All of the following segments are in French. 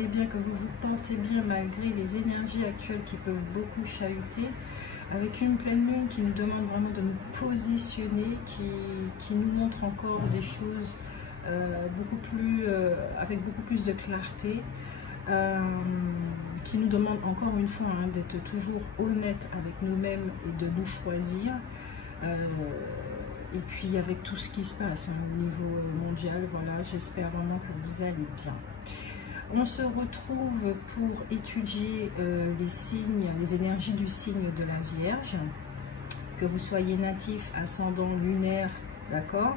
allez bien, que vous vous portez bien malgré les énergies actuelles qui peuvent beaucoup chahuter, avec une pleine lune qui nous demande vraiment de nous positionner, qui nous montre encore des choses avec beaucoup plus de clarté, qui nous demande encore une fois d'être toujours honnête avec nous-mêmes et de nous choisir. Et puis avec tout ce qui se passe au niveau mondial, voilà, j'espère vraiment que vous allez bien. On se retrouve pour étudier les signes, les énergies du signe de la Vierge, que vous soyez natif, ascendant, lunaire, d'accord,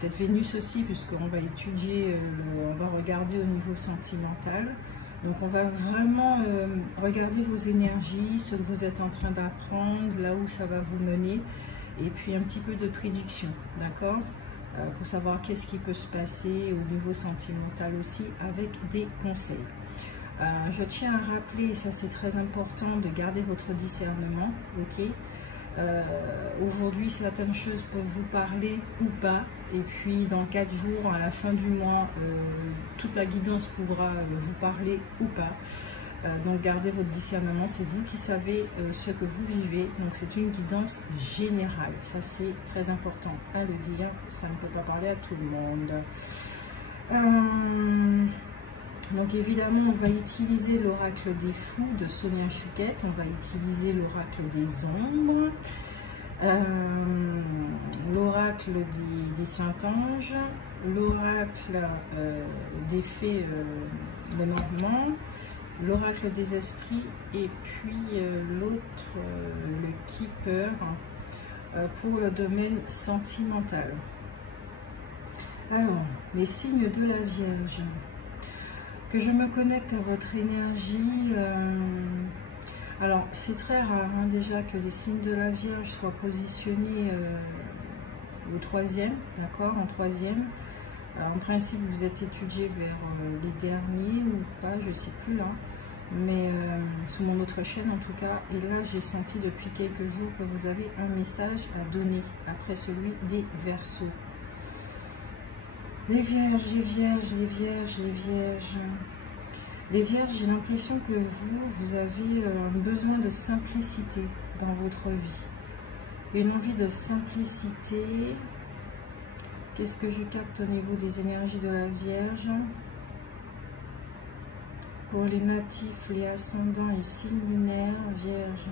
peut-être Vénus aussi, puisqu'on va étudier, on va regarder au niveau sentimental. Donc on va vraiment regarder vos énergies, ce que vous êtes en train d'apprendre, là où ça va vous mener, et puis un petit peu de prédiction, d'accord, pour savoir qu'est-ce qui peut se passer au niveau sentimental aussi, avec des conseils. Je tiens à rappeler, et ça c'est très important, de garder votre discernement, ok. Aujourd'hui, certaines choses peuvent vous parler ou pas, et puis dans 4 jours, à la fin du mois, toute la guidance pourra vous parler ou pas. Donc gardez votre discernement, c'est vous qui savez ce que vous vivez, donc c'est une guidance générale, ça c'est très important à le dire, ça ne peut pas parler à tout le monde. Donc évidemment, on va utiliser l'oracle des fous de Sonia Choquette, on va utiliser l'oracle des ombres, l'oracle des saints-anges, l'oracle des fées Lenormand, l'oracle des esprits, et puis l'autre, le keeper, pour le domaine sentimental. Alors, les signes de la Vierge. Que je me connecte à votre énergie. Alors, c'est très rare déjà que les signes de la Vierge soient positionnés au 3e, d'accord, en 3e. En principe, vous êtes étudié vers les derniers ou pas, je ne sais plus là, mais sur mon autre chaîne en tout cas. Et là, j'ai senti depuis quelques jours que vous avez un message à donner après celui des Verseaux. Les Vierges, les Vierges, les Vierges, les Vierges. Les Vierges, j'ai l'impression que vous avez un besoin de simplicité dans votre vie. Une envie de simplicité. Qu'est-ce que je capte au niveau des énergies de la Vierge? Pour les natifs, les ascendants, les signes lunaires, Vierge.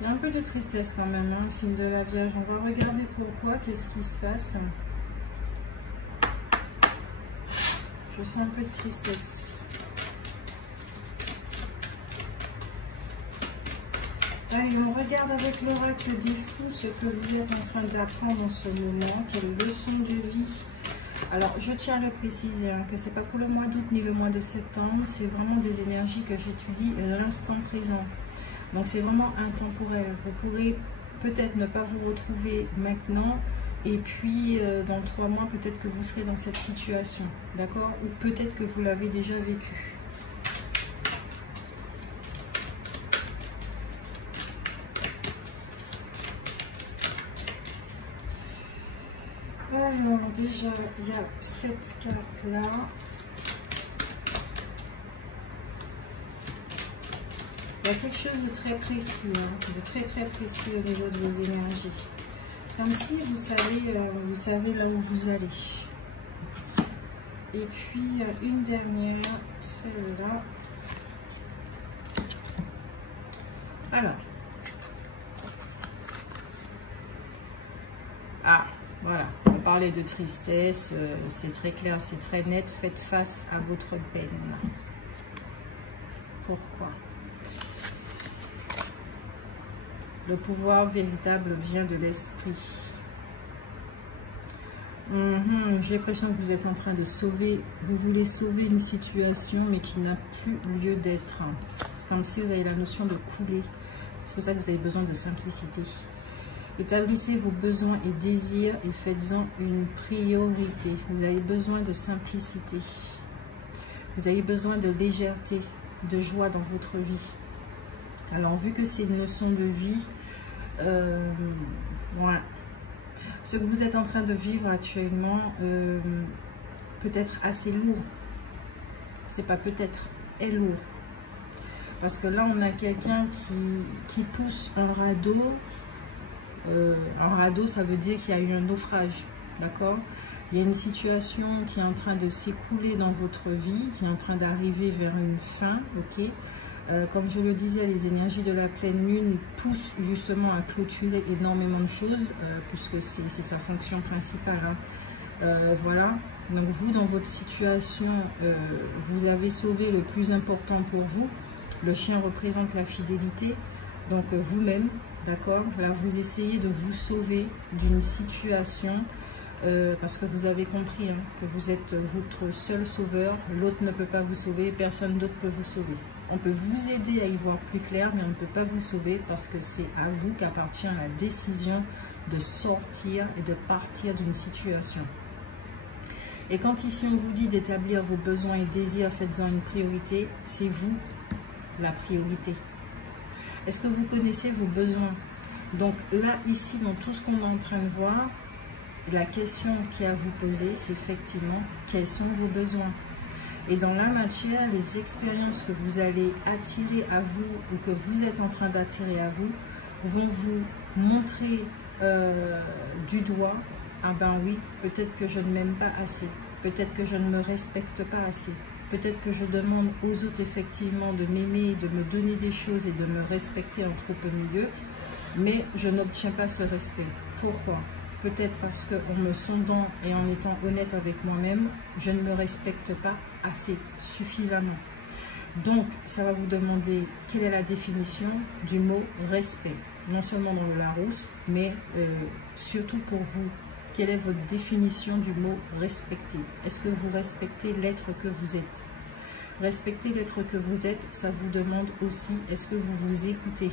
Il y a un peu de tristesse quand même, signe de la Vierge. On va regarder pourquoi, qu'est-ce qui se passe. Je sens un peu de tristesse. Allez, on regarde avec l'oracle des fous ce que vous êtes en train d'apprendre en ce moment. Quelle leçon de vie. Alors, je tiens à le préciser, que ce n'est pas pour le mois d'août ni le mois de septembre. C'est vraiment des énergies que j'étudie à l'instant présent. Donc c'est vraiment intemporel. Vous pourrez peut-être ne pas vous retrouver maintenant, et puis dans 3 mois, peut-être que vous serez dans cette situation, d'accord? Ou peut-être que vous l'avez déjà vécu. Alors déjà, il y a cette carte-là. Il y a quelque chose de très précis, de très précis au niveau de vos énergies. Comme si vous savez là où vous allez. Et puis une dernière, celle-là. Alors. Ah, voilà. On parlait de tristesse, c'est très clair, c'est très net. Faites face à votre peine. Pourquoi ? Le pouvoir véritable vient de l'esprit. J'ai l'impression que vous êtes en train de sauver, vous voulez sauver une situation, mais qui n'a plus lieu d'être. C'est comme si vous avez la notion de couler. C'est pour ça que vous avez besoin de simplicité. Établissez vos besoins et désirs et faites-en une priorité. Vous avez besoin de simplicité. Vous avez besoin de légèreté. de joie dans votre vie. Alors, vu que c'est une leçon de vie, voilà. Ce que vous êtes en train de vivre actuellement peut être assez lourd. C'est pas peut-être, est lourd. Parce que là, on a quelqu'un qui pousse un radeau. Un radeau, ça veut dire qu'il y a eu un naufrage. D'accord? Il y a une situation qui est en train de s'écouler dans votre vie, qui est en train d'arriver vers une fin. Ok? Comme je le disais, les énergies de la pleine lune poussent justement à clôturer énormément de choses, puisque c'est sa fonction principale. Hein. Voilà. Donc vous, dans votre situation, vous avez sauvé le plus important pour vous. Le chien représente la fidélité. Donc vous-même, d'accord? Là, vous essayez de vous sauver d'une situation, parce que vous avez compris hein, que vous êtes votre seul sauveur. L'autre ne peut pas vous sauver, personne d'autre peut vous sauver. On peut vous aider à y voir plus clair, mais on ne peut pas vous sauver parce que c'est à vous qu'appartient la décision de sortir et de partir d'une situation. Et quand ici on vous dit d'établir vos besoins et désirs, faites-en une priorité, c'est vous la priorité. Est-ce que vous connaissez vos besoins? Donc là, ici, dans tout ce qu'on est en train de voir, la question qui est à vous poser, c'est effectivement quels sont vos besoins. Et dans la matière, les expériences que vous allez attirer à vous ou que vous êtes en train d'attirer à vous vont vous montrer du doigt, ah ben oui, peut-être que je ne m'aime pas assez, peut-être que je ne me respecte pas assez, peut-être que je demande aux autres effectivement de m'aimer, de me donner des choses et de me respecter en trop peu milieu, mais je n'obtiens pas ce respect. Pourquoi? Peut-être parce qu'en me sondant et en étant honnête avec moi-même, je ne me respecte pas assez, suffisamment. Donc, ça va vous demander quelle est la définition du mot respect. Non seulement dans le Larousse, mais surtout pour vous. Quelle est votre définition du mot respecter? Est-ce que vous respectez l'être que vous êtes? Respecter l'être que vous êtes, ça vous demande aussi, est-ce que vous vous écoutez?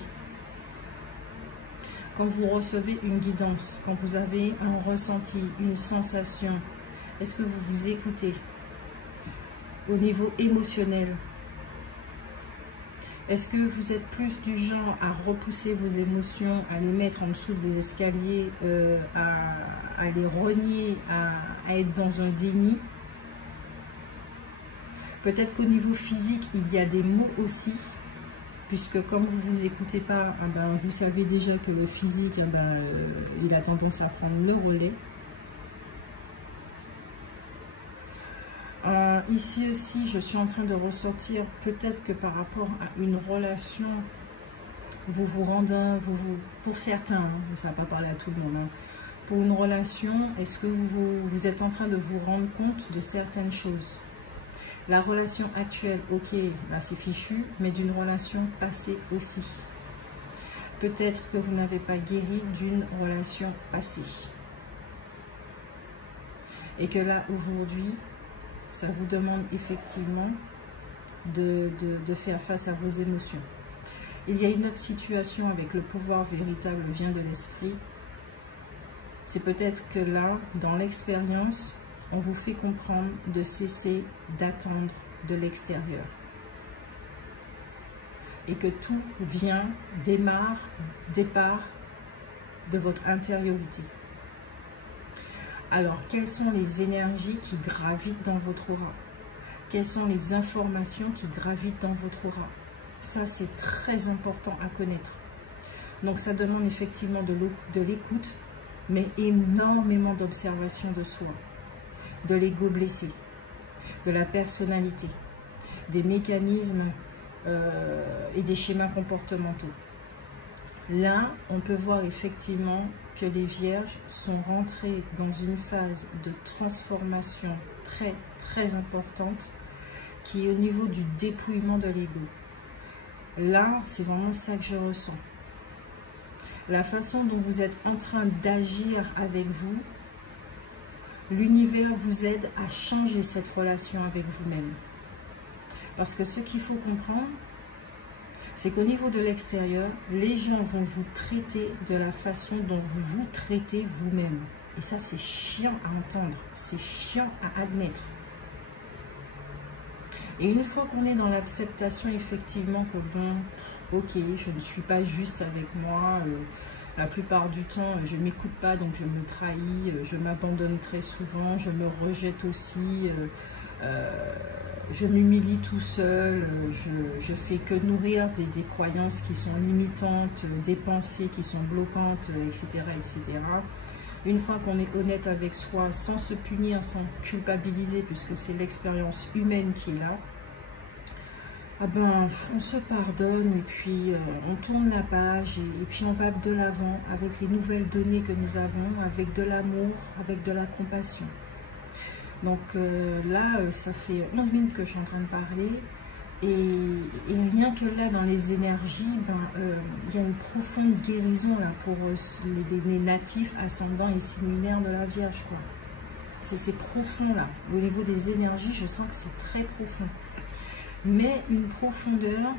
Quand vous recevez une guidance, quand vous avez un ressenti, une sensation, est-ce que vous vous écoutez? Au niveau émotionnel, est-ce que vous êtes plus du genre à repousser vos émotions, à les mettre en dessous des escaliers, à les renier, à être dans un déni? Peut-être qu'au niveau physique, il y a des mots aussi, puisque comme vous ne vous écoutez pas, eh ben, vous savez déjà que le physique, eh ben, il a tendance à prendre le relais. Ici aussi, je suis en train de ressortir, peut-être que par rapport à une relation, vous rendez, pour certains, hein, ça ne va pas parler à tout le monde, hein, pour une relation, est-ce que vous êtes en train de vous rendre compte de certaines choses? La relation actuelle, ok, là c'est fichu, mais d'une relation passée aussi. Peut-être que vous n'avez pas guéri d'une relation passée. Et que là, aujourd'hui, ça vous demande effectivement de faire face à vos émotions. Il y a une autre situation avec le pouvoir véritable vient de l'esprit. C'est peut-être que là, dans l'expérience, on vous fait comprendre de cesser d'attendre de l'extérieur. Et que tout vient, départ de votre intériorité. Alors, quelles sont les énergies qui gravitent dans votre aura? Quelles sont les informations qui gravitent dans votre aura? Ça, c'est très important à connaître. Donc, ça demande effectivement de l'écoute, mais énormément d'observation de soi. De l'ego blessé, de la personnalité, des mécanismes et des schémas comportementaux. Là, on peut voir effectivement que les vierges sont rentrées dans une phase de transformation très, très importante qui est au niveau du dépouillement de l'ego. Là, c'est vraiment ça que je ressens. La façon dont vous êtes en train d'agir avec vous, l'univers vous aide à changer cette relation avec vous-même. Parce que ce qu'il faut comprendre, c'est qu'au niveau de l'extérieur, les gens vont vous traiter de la façon dont vous vous traitez vous-même. Et ça, c'est chiant à entendre, c'est chiant à admettre. Et une fois qu'on est dans l'acceptation, effectivement, que bon, ok, je ne suis pas juste avec moi, la plupart du temps, je ne m'écoute pas, donc je me trahis, je m'abandonne très souvent, je me rejette aussi, je m'humilie tout seul, je fais que nourrir des croyances qui sont limitantes, des pensées qui sont bloquantes, etc., etc. Une fois qu'on est honnête avec soi, sans se punir, sans culpabiliser, puisque c'est l'expérience humaine qui est là, ah ben, on se pardonne et puis on tourne la page et puis on va de l'avant avec les nouvelles données que nous avons, avec de l'amour, avec de la compassion. Donc là, ça fait 11 minutes que je suis en train de parler et rien que là, dans les énergies, il y a une profonde guérison là pour les natifs, ascendants et similaires de la Vierge, quoi. C'est profond là. Au niveau des énergies, je sens que c'est très profond. Mais une profondeur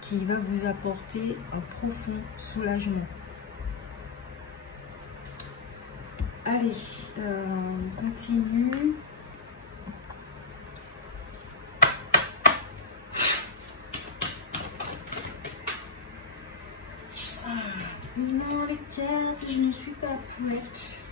qui va vous apporter un profond soulagement. Allez, on continue. Non, les cartes, je ne suis pas prête.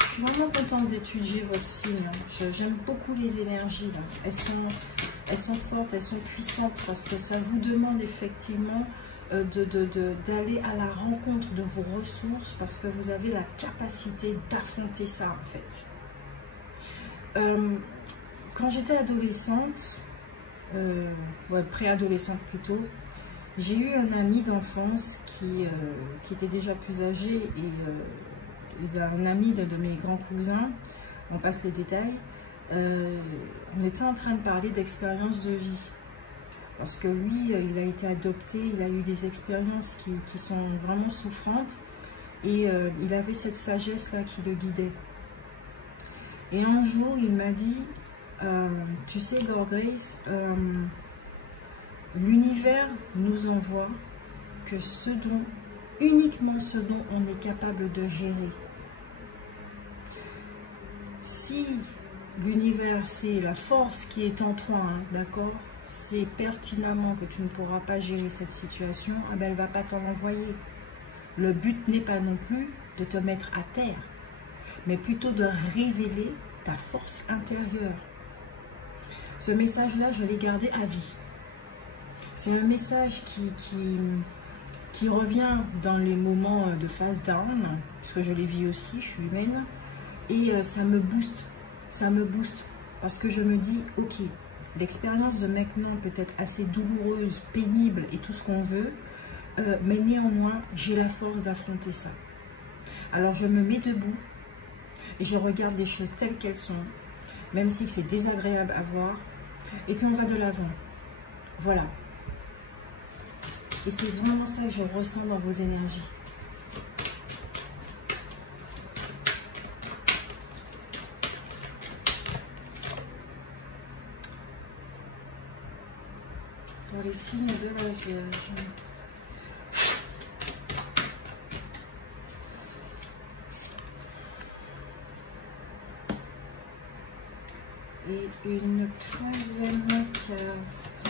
Je suis vraiment contente d'étudier votre signe. J'aime beaucoup les énergies. Là. Elles sont fortes, elles sont puissantes parce que ça vous demande effectivement d'aller à la rencontre de vos ressources parce que vous avez la capacité d'affronter ça en fait. Quand j'étais adolescente, préadolescente plutôt, j'ai eu un ami d'enfance qui était déjà plus âgé et un ami de mes grands cousins, on passe les détails, on était en train de parler d'expériences de vie. Parce que lui, il a été adopté, il a eu des expériences qui sont vraiment souffrantes et il avait cette sagesse-là qui le guidait. Et un jour, il m'a dit, tu sais, Grace, l'univers nous envoie que uniquement ce dont on est capable de gérer. Si l'univers, c'est la force qui est en toi, hein, d'accord, c'est pertinemment que tu ne pourras pas gérer cette situation, ah ben, elle ne va pas t'en envoyer. Le but n'est pas non plus de te mettre à terre, mais plutôt de révéler ta force intérieure. Ce message-là, je l'ai gardé à vie. C'est un message qui revient dans les moments de phase down, parce que je les vis aussi, je suis humaine, et ça me booste, parce que je me dis, ok, l'expérience de maintenant peut être assez douloureuse, pénible et tout ce qu'on veut, mais néanmoins, j'ai la force d'affronter ça. Alors je me mets debout et je regarde les choses telles qu'elles sont, même si c'est désagréable à voir, et puis on va de l'avant. Voilà. Et c'est vraiment ça que je ressens dans vos énergies. Pour les signes de la Vierge. Et une troisième carte.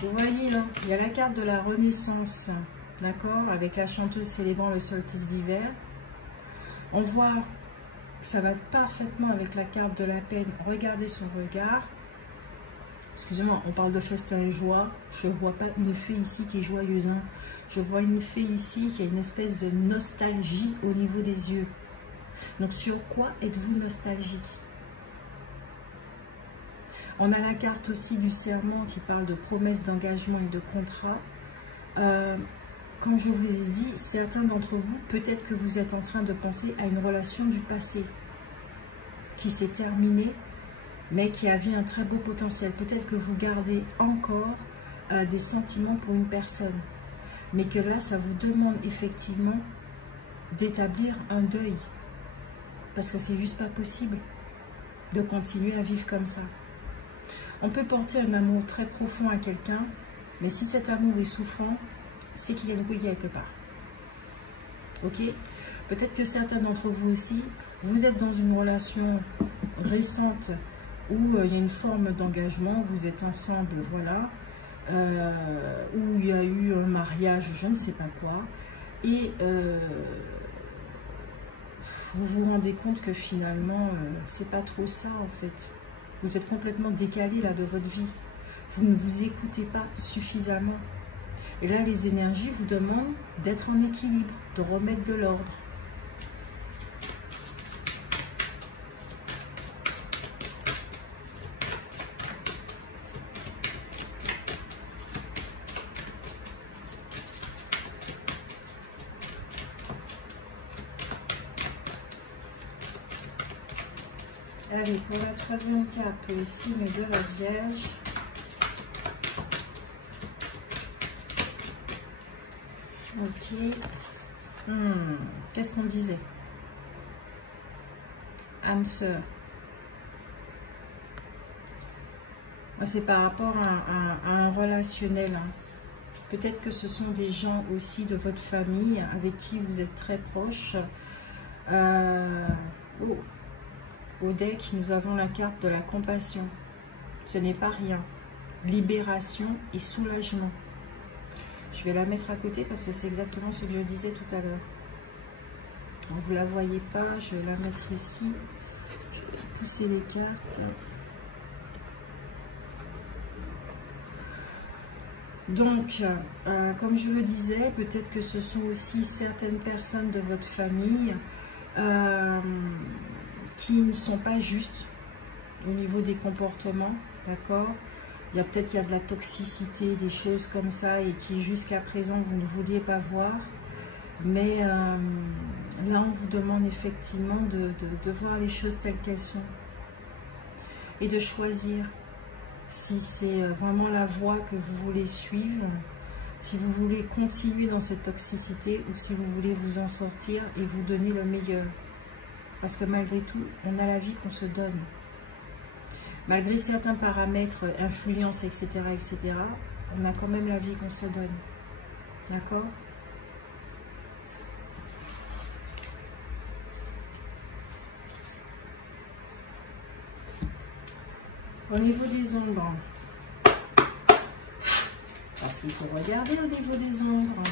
Vous voyez là, il y a la carte de la Renaissance, d'accord, avec la chanteuse célébrant le solstice d'hiver. On voit, ça va parfaitement avec la carte de la peine. Regardez son regard. Excusez-moi, on parle de festin et joie. Je ne vois pas une fée ici qui est joyeuse. Hein. Je vois une fée ici qui a une espèce de nostalgie au niveau des yeux. Donc sur quoi êtes-vous nostalgique? On a la carte aussi du serment qui parle de promesses d'engagement et de contrat. Comme je vous ai dit, certains d'entre vous, peut-être que vous êtes en train de penser à une relation du passé qui s'est terminée, mais qui avait un très beau potentiel. Peut-être que vous gardez encore des sentiments pour une personne, mais que là, ça vous demande effectivement d'établir un deuil. Parce que c'est juste pas possible de continuer à vivre comme ça. On peut porter un amour très profond à quelqu'un, mais si cet amour est souffrant, c'est qu'il y a une couille quelque part. ok? Peut-être que certains d'entre vous aussi, vous êtes dans une relation récente où il y a une forme d'engagement, vous êtes ensemble, voilà, où il y a eu un mariage, je ne sais pas quoi, et vous vous rendez compte que finalement, c'est pas trop ça en fait. Vous êtes complètement décalé là de votre vie. Vous ne vous écoutez pas suffisamment. Et là, les énergies vous demandent d'être en équilibre, de remettre de l'ordre. Allez, pour la troisième carte, pour le signe de la Vierge. Ok. Qu'est-ce qu'on disait? Âme sœur. C'est par rapport à un relationnel. Hein. Peut-être que ce sont des gens aussi de votre famille avec qui vous êtes très proches. Au deck, nous avons la carte de la compassion. Ce n'est pas rien. Libération et soulagement. Je vais la mettre à côté parce que c'est exactement ce que je disais tout à l'heure. Vous ne la voyez pas, je vais la mettre ici. Je vais pousser les cartes. Donc, comme je le disais, peut-être que ce sont aussi certaines personnes de votre famille qui ne sont pas justes au niveau des comportements, d'accord? Il y a peut-être de la toxicité, des choses comme ça, et qui jusqu'à présent vous ne vouliez pas voir. Mais là, on vous demande effectivement de voir les choses telles qu'elles sont. Et de choisir si c'est vraiment la voie que vous voulez suivre, si vous voulez continuer dans cette toxicité ou si vous voulez vous en sortir et vous donner le meilleur. Parce que malgré tout, on a la vie qu'on se donne. Malgré certains paramètres, influence, etc., etc., on a quand même la vie qu'on se donne. D'accord? Au niveau des ombres, parce qu'il faut regarder au niveau des ombres.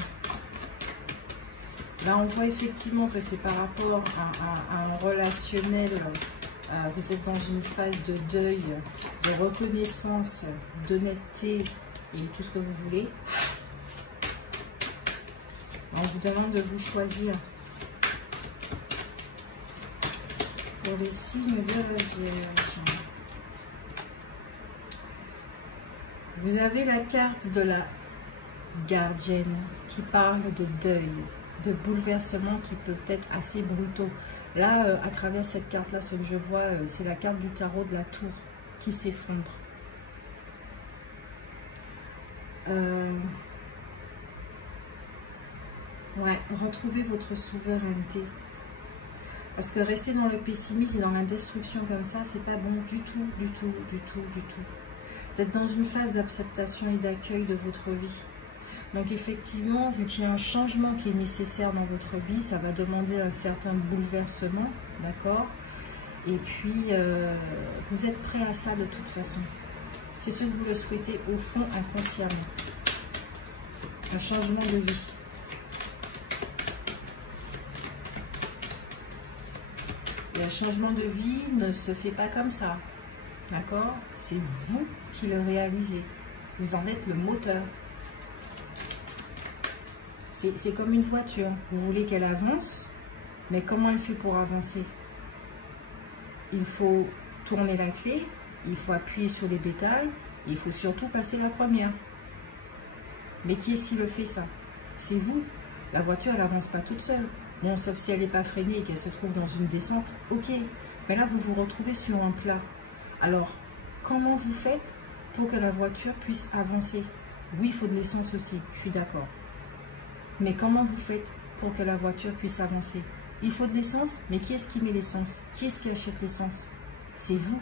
Là, on voit effectivement que c'est par rapport à un relationnel. Vous êtes dans une phase de deuil, de reconnaissance, d'honnêteté et tout ce que vous voulez. On vous demande de vous choisir. Pour les signes de la Vierge. Vous avez la carte de la gardienne qui parle de deuil, de bouleversements qui peuvent être assez brutaux. Là, à travers cette carte-là, ce que je vois, c'est la carte du tarot de la tour qui s'effondre. Ouais, retrouvez votre souveraineté. Parce que rester dans le pessimisme et dans la destruction comme ça, c'est pas bon du tout, du tout, du tout, du tout. D'être dans une phase d'acceptation et d'accueil de votre vie. Donc effectivement, vu qu'il y a un changement qui est nécessaire dans votre vie, ça va demander un certain bouleversement, d'accord? Et puis, vous êtes prêt à ça de toute façon. C'est ce que vous le souhaitez au fond, inconsciemment. Un changement de vie. Et un changement de vie ne se fait pas comme ça, d'accord? C'est vous qui le réalisez. Vous en êtes le moteur. C'est comme une voiture. Vous voulez qu'elle avance, mais comment elle fait pour avancer? Il faut tourner la clé, il faut appuyer sur les pédales, il faut surtout passer la première. Mais qui est-ce qui le fait ça? C'est vous. La voiture, elle n'avance pas toute seule. Bon, sauf si elle n'est pas freinée et qu'elle se trouve dans une descente, ok. Mais là, vous vous retrouvez sur un plat. Alors, comment vous faites pour que la voiture puisse avancer? Oui, il faut de l'essence aussi, je suis d'accord. Mais comment vous faites pour que la voiture puisse avancer? Il faut de l'essence, mais qui est-ce qui met l'essence? Qui est-ce qui achète l'essence? C'est vous.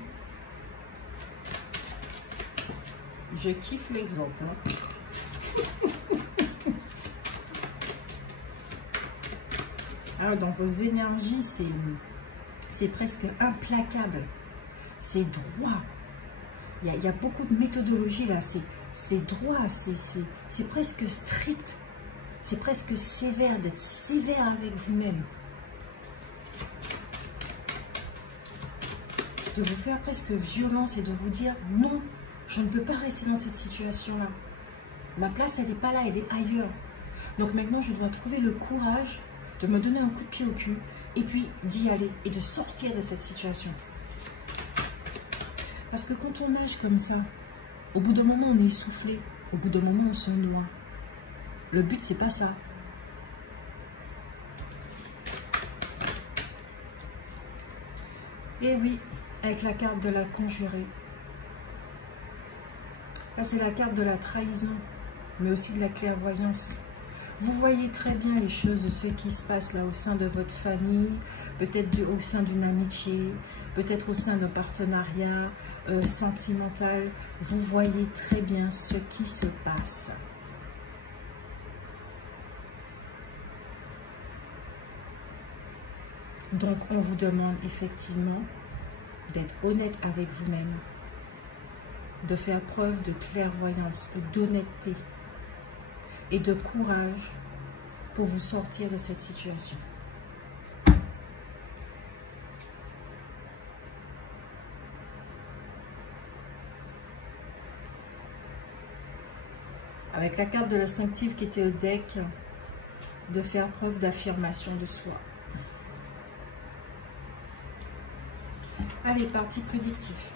Je kiffe l'exemple. Hein. Alors, dans vos énergies, c'est presque implacable. C'est droit. Il y a beaucoup de méthodologie là. C'est droit, c'est presque strict. C'est presque sévère, d'être sévère avec vous-même. De vous faire presque violence et de vous dire non, je ne peux pas rester dans cette situation-là. Ma place, elle n'est pas là, elle est ailleurs. Donc maintenant, je dois trouver le courage de me donner un coup de pied au cul et puis d'y aller et de sortir de cette situation. Parce que quand on nage comme ça, au bout d'un moment, on est essoufflé. Au bout d'un moment, on se noie. Le but, c'est pas ça. Et oui, avec la carte de la conjurée. Là, c'est la carte de la trahison, mais aussi de la clairvoyance. Vous voyez très bien les choses de ce qui se passe là au sein de votre famille, peut-être au sein d'une amitié, peut-être au sein d'un partenariat sentimental. Vous voyez très bien ce qui se passe. Donc, on vous demande effectivement d'être honnête avec vous-même, de faire preuve de clairvoyance, d'honnêteté et de courage pour vous sortir de cette situation. Avec la carte de l'instinctif qui était au deck, de faire preuve d'affirmation de soi. Allez, partie prédictif.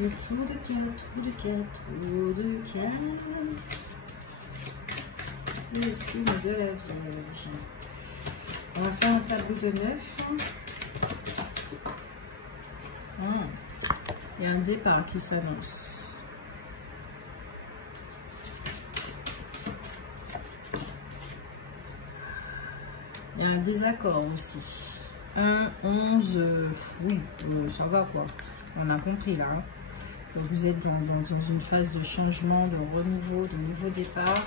Le trou de 4, trou de 4, trou de 4. Le signe de la Vierge. On va faire un tableau de 9. Il y a un départ qui s'annonce. Il y a un désaccord aussi. 1, 11, oui, ça va quoi. On a compris là. Hein. Que vous êtes dans une phase de changement, de renouveau, de nouveau départ.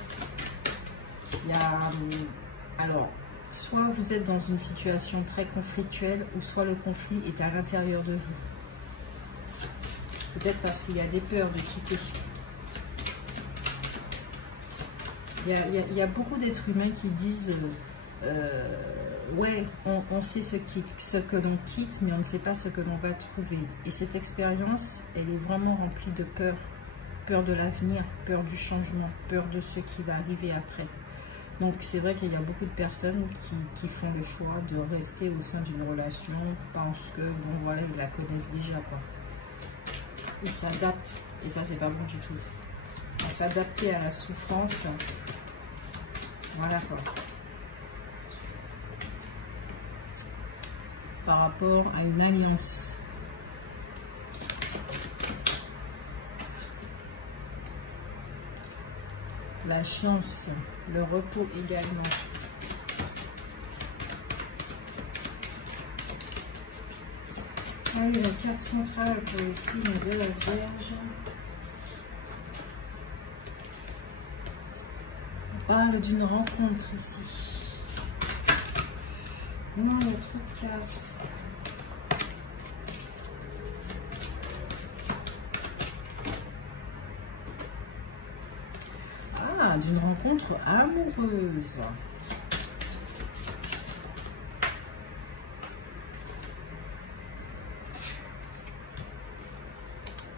Il y a, alors, soit vous êtes dans une situation très conflictuelle, ou soit le conflit est à l'intérieur de vous. Peut-être parce qu'il y a des peurs de quitter. Il y a beaucoup d'êtres humains qui disent ouais, on sait ce que l'on quitte, mais on ne sait pas ce que l'on va trouver. Et cette expérience, elle est vraiment remplie de peur. Peur de l'avenir, peur du changement, peur de ce qui va arriver après. Donc c'est vrai qu'il y a beaucoup de personnes qui font le choix de rester au sein d'une relation parce que, bon voilà, ils la connaissent déjà quoi. Ils s'adaptent, et ça c'est pas bon du tout. S'adapter à la souffrance, voilà quoi. Par rapport à une alliance. La chance, le repos également. Ah oui, la carte centrale pour le signe de la Vierge. On parle d'une rencontre ici. Non, il y a trop de cartes. Ah, d'une rencontre amoureuse.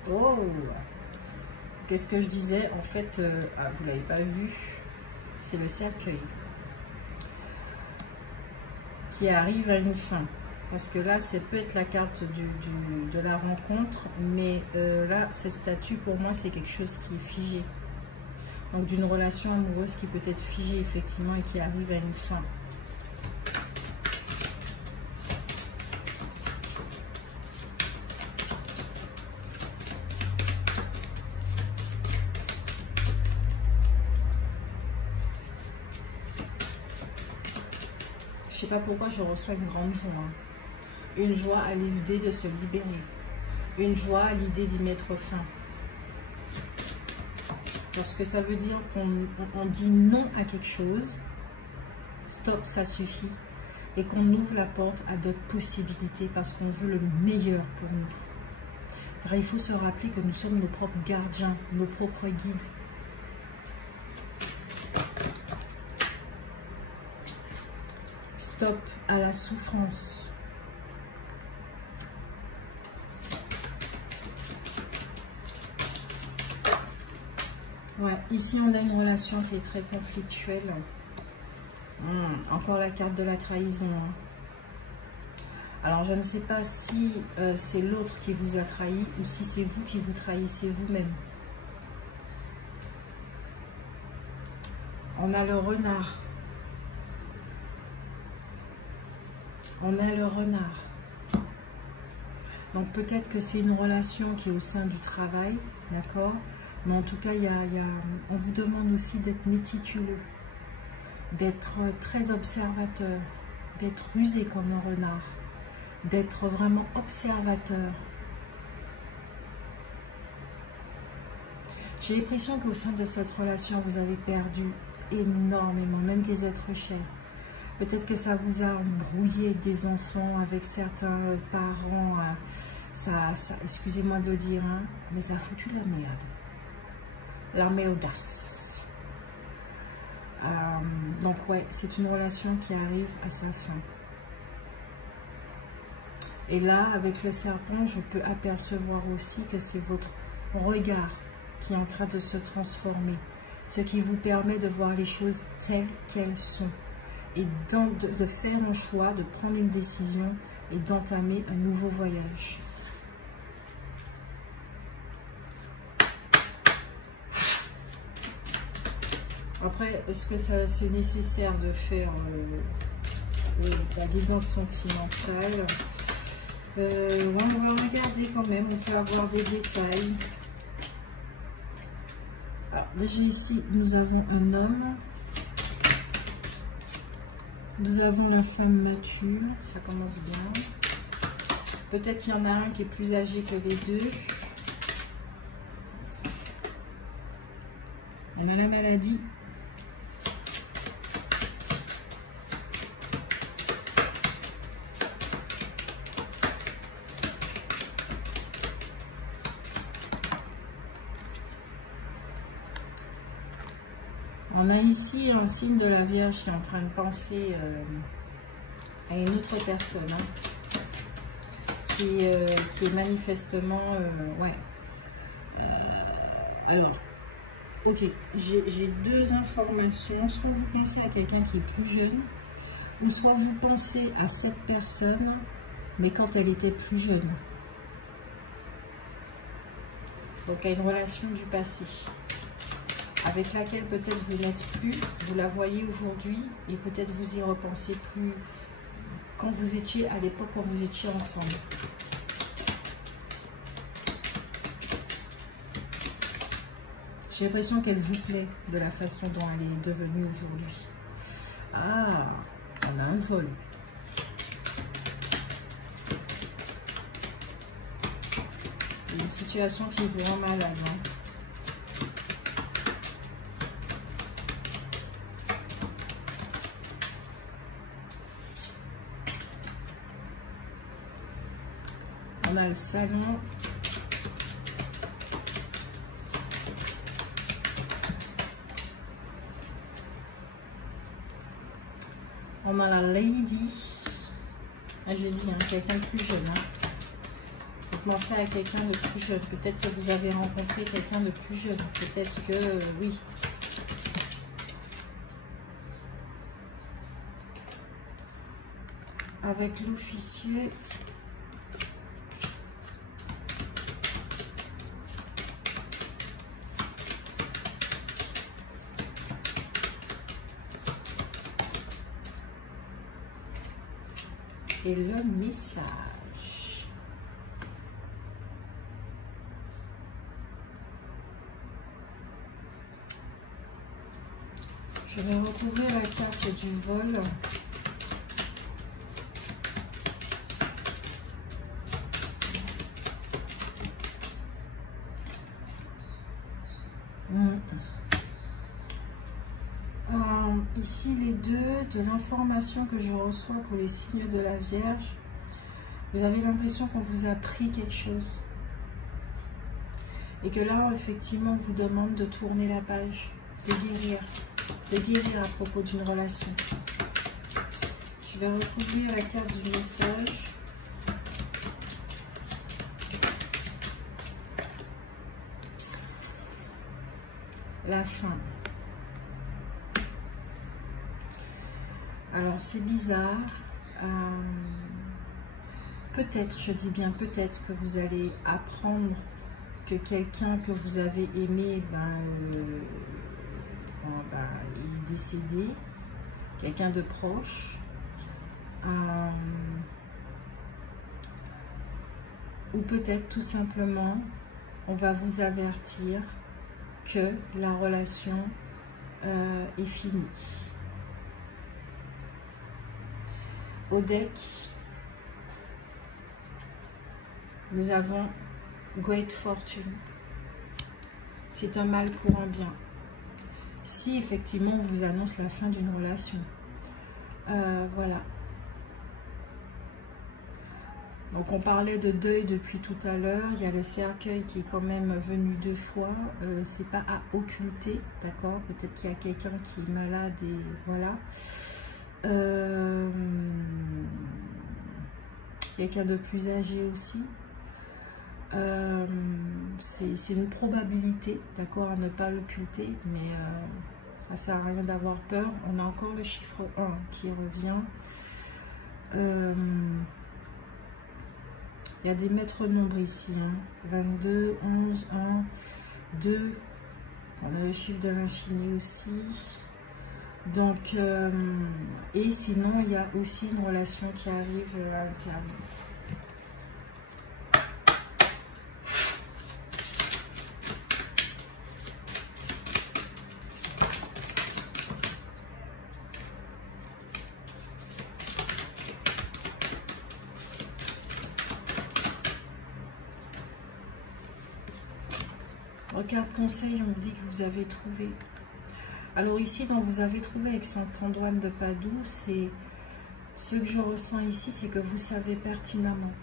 Oh, qu'est-ce que je disais? En fait, ah, vous ne l'avez pas vu, c'est le cercueil qui arrive à une fin. Parce que là, c'est peut-être la carte de la rencontre, mais là, ces statues, pour moi, c'est quelque chose qui est figé. Donc, d'une relation amoureuse qui peut être figée, effectivement, et qui arrive à une fin. Je sais pas pourquoi je ressens une grande joie. Une joie à l'idée de se libérer. Une joie à l'idée d'y mettre fin. parce que ça veut dire qu'on dit non à quelque chose, stop, ça suffit, et qu'on ouvre la porte à d'autres possibilités parce qu'on veut le meilleur pour nous. Car il faut se rappeler que nous sommes nos propres gardiens, nos propres guides. Stop à la souffrance. Ouais, ici on a une relation qui est très conflictuelle. Encore la carte de la trahison. Hein. Alors je ne sais pas si c'est l'autre qui vous a trahi ou si c'est vous qui vous trahissez vous-même. On a le renard. On a le renard. Donc peut-être que c'est une relation qui est au sein du travail, d'accord? Mais en tout cas, on vous demande aussi d'être méticuleux, d'être très observateur, d'être rusé comme un renard, d'être vraiment observateur. J'ai l'impression qu'au sein de cette relation, vous avez perdu énormément, même des êtres chers. Peut-être que ça vous a embrouillé avec des enfants, avec certains parents. Ça excusez-moi de le dire, hein, mais ça a foutu la merde. La merdasse. Donc ouais, c'est une relation qui arrive à sa fin. Et là, avec le serpent, je peux apercevoir aussi que c'est votre regard qui est en train de se transformer. Ce qui vous permet de voir les choses telles qu'elles sont. Et de faire un choix, de prendre une décision et d'entamer un nouveau voyage. Après, est-ce que c'est nécessaire de faire la guidance sentimentale? On va regarder quand même, on peut avoir des détails. Alors, déjà ici, nous avons un homme. Nous avons la femme mature, ça commence bien. Peut-être qu'il y en a un qui est plus âgé que les deux. On a la maladie. On a ici un signe de la Vierge qui est en train de penser à une autre personne, hein, qui est manifestement... ouais. Alors, ok, j'ai deux informations. Soit vous pensez à quelqu'un qui est plus jeune, ou soit vous pensez à cette personne, mais quand elle était plus jeune. Donc, à une relation du passé, avec laquelle peut-être vous n'êtes plus, vous la voyez aujourd'hui, et peut-être vous y repensez plus quand vous étiez à l'époque, quand vous étiez ensemble. J'ai l'impression qu'elle vous plaît de la façon dont elle est devenue aujourd'hui. Ah, on a un vol. Une situation qui vous rend malade, hein. On a le salon. On a la lady. Ah, je dis, hein, quelqu'un de plus jeune. Hein. Vous pensez à quelqu'un de plus jeune. Peut-être que vous avez rencontré quelqu'un de plus jeune. Peut-être que oui. Avec l'officieux. Et le message. Je vais recouvrir la carte du vol. ici les deux, de l'information que je reçois pour les signes de la Vierge, vous avez l'impression qu'on vous a pris quelque chose. Et que là, effectivement, on vous demande de tourner la page, de guérir à propos d'une relation. Je vais recouvrir la carte du message. La fin. Alors, c'est bizarre. Peut-être, je dis bien peut-être, que vous allez apprendre que quelqu'un que vous avez aimé est décédé, quelqu'un de proche, ou peut-être tout simplement on va vous avertir que la relation est finie. Au deck, nous avons Great Fortune. C'est un mal pour un bien. Si effectivement on vous annonce la fin d'une relation. Voilà. Donc on parlait de deuil depuis tout à l'heure. Il y a le cercueil qui est quand même venu 2 fois. C'est pas à occulter, d'accord? Peut-être qu'il y a quelqu'un qui est malade et voilà. Quelqu'un de plus âgé aussi. C'est une probabilité, d'accord, à ne pas l'occulter, mais ça sert à rien d'avoir peur. On a encore le chiffre 1 qui revient. Il y a des maîtres nombres ici, hein. 22, 11, 1, 2. On a le chiffre de l'infini aussi. Donc, et sinon, il y a aussi une relation qui arrive à un terme. Carte conseil, on me dit que vous avez trouvé. Alors ici, donc vous avez trouvé avec Saint-Antoine de Padoue, c'est ce que je ressens ici, c'est que vous savez pertinemment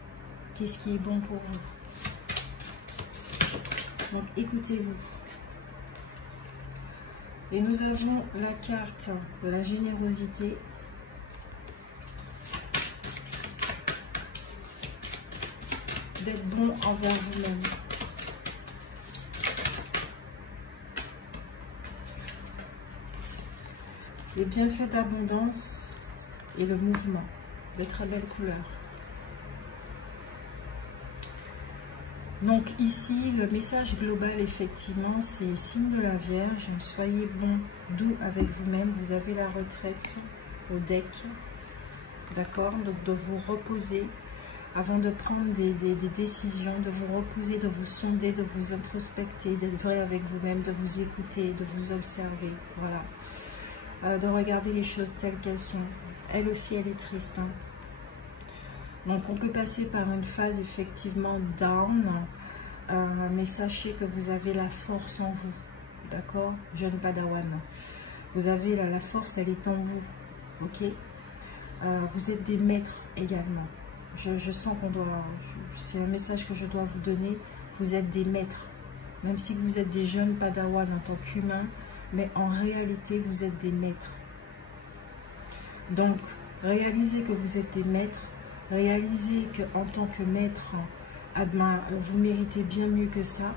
qu'est-ce qui est bon pour vous. Donc écoutez-vous. Et nous avons la carte de la générosité. D'être bon envers vous-même. Les bienfaits d'abondance et le mouvement, de très belles couleurs. Donc ici, le message global, effectivement, c'est signe de la Vierge. Soyez bon, doux avec vous-même. Vous avez la retraite au deck. D'accord? Donc de vous reposer avant de prendre des décisions, de vous reposer, de vous sonder, de vous introspecter, d'être vrai avec vous-même, de vous écouter, de vous observer. Voilà. De regarder les choses telles qu'elles sont. Elle aussi, elle est triste. Hein. Donc, on peut passer par une phase effectivement down, mais sachez que vous avez la force en vous. D'accord? Jeune Padawan. Vous avez la force, elle est en vous. Ok? Vous êtes des maîtres également. Je sens qu'on doit... C'est un message que je dois vous donner. Vous êtes des maîtres. Même si vous êtes des jeunes Padawan en tant qu'humains, mais en réalité, vous êtes des maîtres. Donc, réalisez que vous êtes des maîtres. Réalisez qu'en tant que maître, vous méritez bien mieux que ça.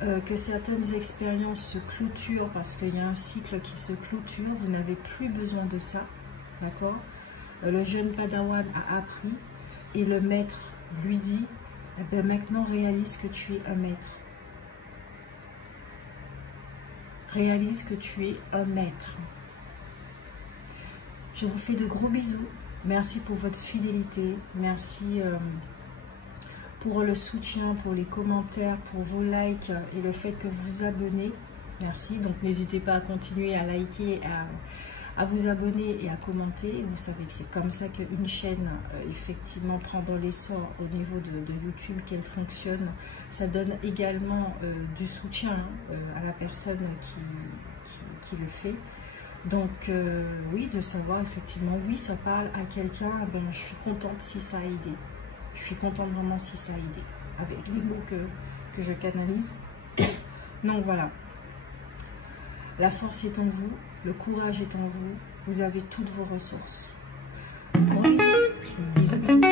Que certaines expériences se clôturent parce qu'il y a un cycle qui se clôture. Vous n'avez plus besoin de ça. D'accord? Le jeune Padawan a appris et le maître lui dit, eh bien, maintenant réalise que tu es un maître. Réalise que tu es un maître. Je vous fais de gros bisous. Merci pour votre fidélité. Merci pour le soutien, pour les commentaires, pour vos likes et le fait que vous vous abonnez. Merci. Donc n'hésitez pas à continuer à liker, à vous abonner et à commenter. Vous savez que c'est comme ça qu'une chaîne effectivement prend dans l'essor au niveau de YouTube, qu'elle fonctionne. Ça donne également du soutien à la personne qui le fait. Donc, oui, de savoir effectivement, oui, ça parle à quelqu'un, ben, je suis contente si ça a aidé. Je suis contente vraiment si ça a aidé, avec les mots que je canalise. Donc voilà, la force est en vous, le courage est en vous, vous avez toutes vos ressources. Gros bisous, bisous, bisous.